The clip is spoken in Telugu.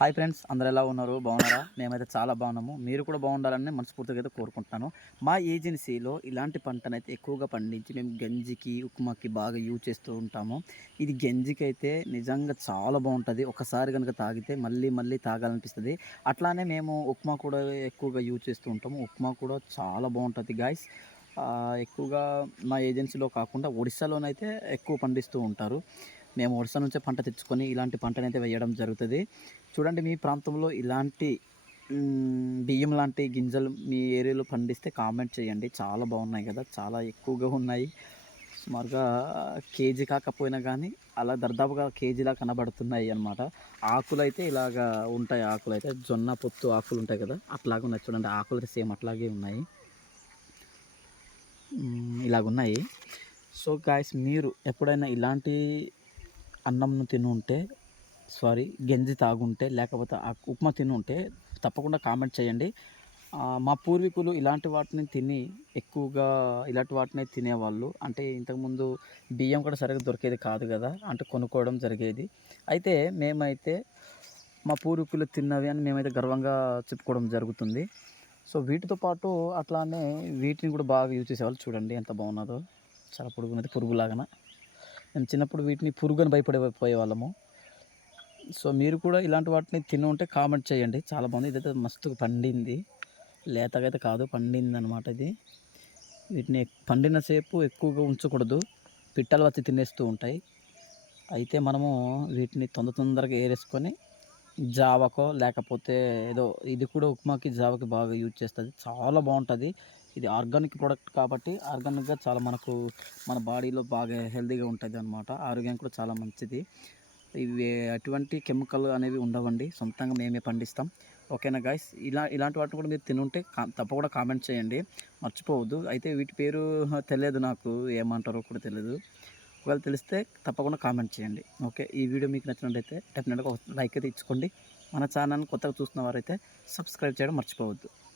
హాయ్ ఫ్రెండ్స్ అందరు ఎలా ఉన్నారు? బాగున్నారా? మేమైతే చాలా బాగున్నాము. మీరు కూడా బాగుండాలని మనస్ఫూర్తిగా అయితే కోరుకుంటున్నాను. మా ఏజెన్సీలో ఇలాంటి పంటనైతే ఎక్కువగా పండించి మేము గంజికి ఉప్మాకి బాగా యూజ్ చేస్తూ ఉంటాము. ఇది గంజికి అయితే నిజంగా చాలా బాగుంటుంది. ఒకసారి కనుక తాగితే మళ్ళీ మళ్ళీ తాగాలనిపిస్తుంది. అట్లానే మేము ఉప్మా కూడా ఎక్కువగా యూజ్ చేస్తూ ఉంటాము. ఉప్మా కూడా చాలా బాగుంటుంది గాయస్. ఎక్కువగా మా ఏజెన్సీలో కాకుండా ఒడిస్సాలోనైతే ఎక్కువ పండిస్తూ ఉంటారు. మేము ఒడిశా నుంచే పంట తెచ్చుకొని ఇలాంటి పంటనైతే వేయడం జరుగుతుంది. చూడండి మీ ప్రాంతంలో ఇలాంటి బియ్యం లాంటి గింజలు మీ ఏరియాలో పండిస్తే కామెంట్ చేయండి. చాలా బాగున్నాయి కదా చాలా ఎక్కువగా ఉన్నాయి. సుమారుగా కేజీ కాకపోయినా కానీ అలా దర్దాపుగా కేజీలా కనబడుతున్నాయి అన్నమాట. ఆకులు అయితే ఇలాగా ఉంటాయి ఆకులు అయితే జొన్న పొత్తు ఆకులు ఉంటాయి కదా అట్లాగే ఉన్నాయి చూడండి. ఆకులు అయితే సేమ్ అట్లాగే ఉన్నాయి. ఇలాగున్నాయి. సో గాయస్ మీరు ఎప్పుడైనా ఇలాంటి అన్నంను తిని ఉంటే సారీ గంజి తాగుంటే లేకపోతే ఆ ఉప్మా తిని ఉంటే తప్పకుండా కామెంట్ చేయండి. మా పూర్వీకులు ఇలాంటి వాటిని తిని ఎక్కువగా ఇలాంటి వాటిని తినేవాళ్ళు. అంటే ఇంతకుముందు బియ్యం కూడా సరిగ్గా దొరికేది కాదు కదా అంటే కొనుక్కోవడం జరిగేది. అయితే మేమైతే మా పూర్వీకులు తిన్నవి అని మేమైతే గర్వంగా చెప్పుకోవడం జరుగుతుంది. సో వీటితో పాటు అట్లానే వీటిని కూడా బాగా యూజ్ చేసేవాళ్ళు. చూడండి ఎంత బాగున్నదో. చాలా పొడుగున్నది పురుగులాగాన? మేము చిన్నప్పుడు వీటిని పురుగుని భయపడే పోయేవాళ్ళము. సో మీరు కూడా ఇలాంటి వాటిని తిని ఉంటే కామెంట్ చేయండి. చాలా బాగుంది ఇదైతే మస్తు పండింది. లేతగా అయితే కాదు పండింది అనమాట ఇది. వీటిని పండిన సేపు ఎక్కువగా ఉంచకూడదు. పిట్టలు వచ్చి తినేస్తూ ఉంటాయి. అయితే మనము వీటిని తొందర తొందరగా ఏరేసుకొని జావకో లేకపోతే ఏదో ఇది కూడా ఉప్మాకి జావకి బాగా యూజ్ చేస్తుంది. చాలా బాగుంటుంది. ఇది ఆర్గానిక్ ప్రోడక్ట్ కాబట్టి ఆర్గానిక్గా చాలా మనకు మన బాడీలో బాగా హెల్తీగా ఉంటుంది అనమాట ఆరోగ్యం కూడా చాలా మంచిది. ఇవి అటువంటి కెమికల్ అనేవి ఉండవండి. సొంతంగా మేమే పండిస్తాం. ఓకేనా గాయస్? ఇలా ఇలాంటి వాటిని కూడా మీరు తినుంటే కా- తప్పకుండా కామెంట్ చేయండి. మర్చిపోవద్దు. అయితే వీటి పేరు తెలియదు నాకు. ఏమంటారో కూడా తెలియదు. ఒకవేళ తెలిస్తే తప్పకుండా కామెంట్ చేయండి. ఓకే? ఈ వీడియో మీకు నచ్చినట్లయితే డెఫినెట్గా లైక్ అయితే ఇచ్చుకోండి. మన ఛానల్ కొత్తగా చూస్తున్న వారైతే సబ్స్క్రైబ్ చేయడం మర్చిపోవద్దు.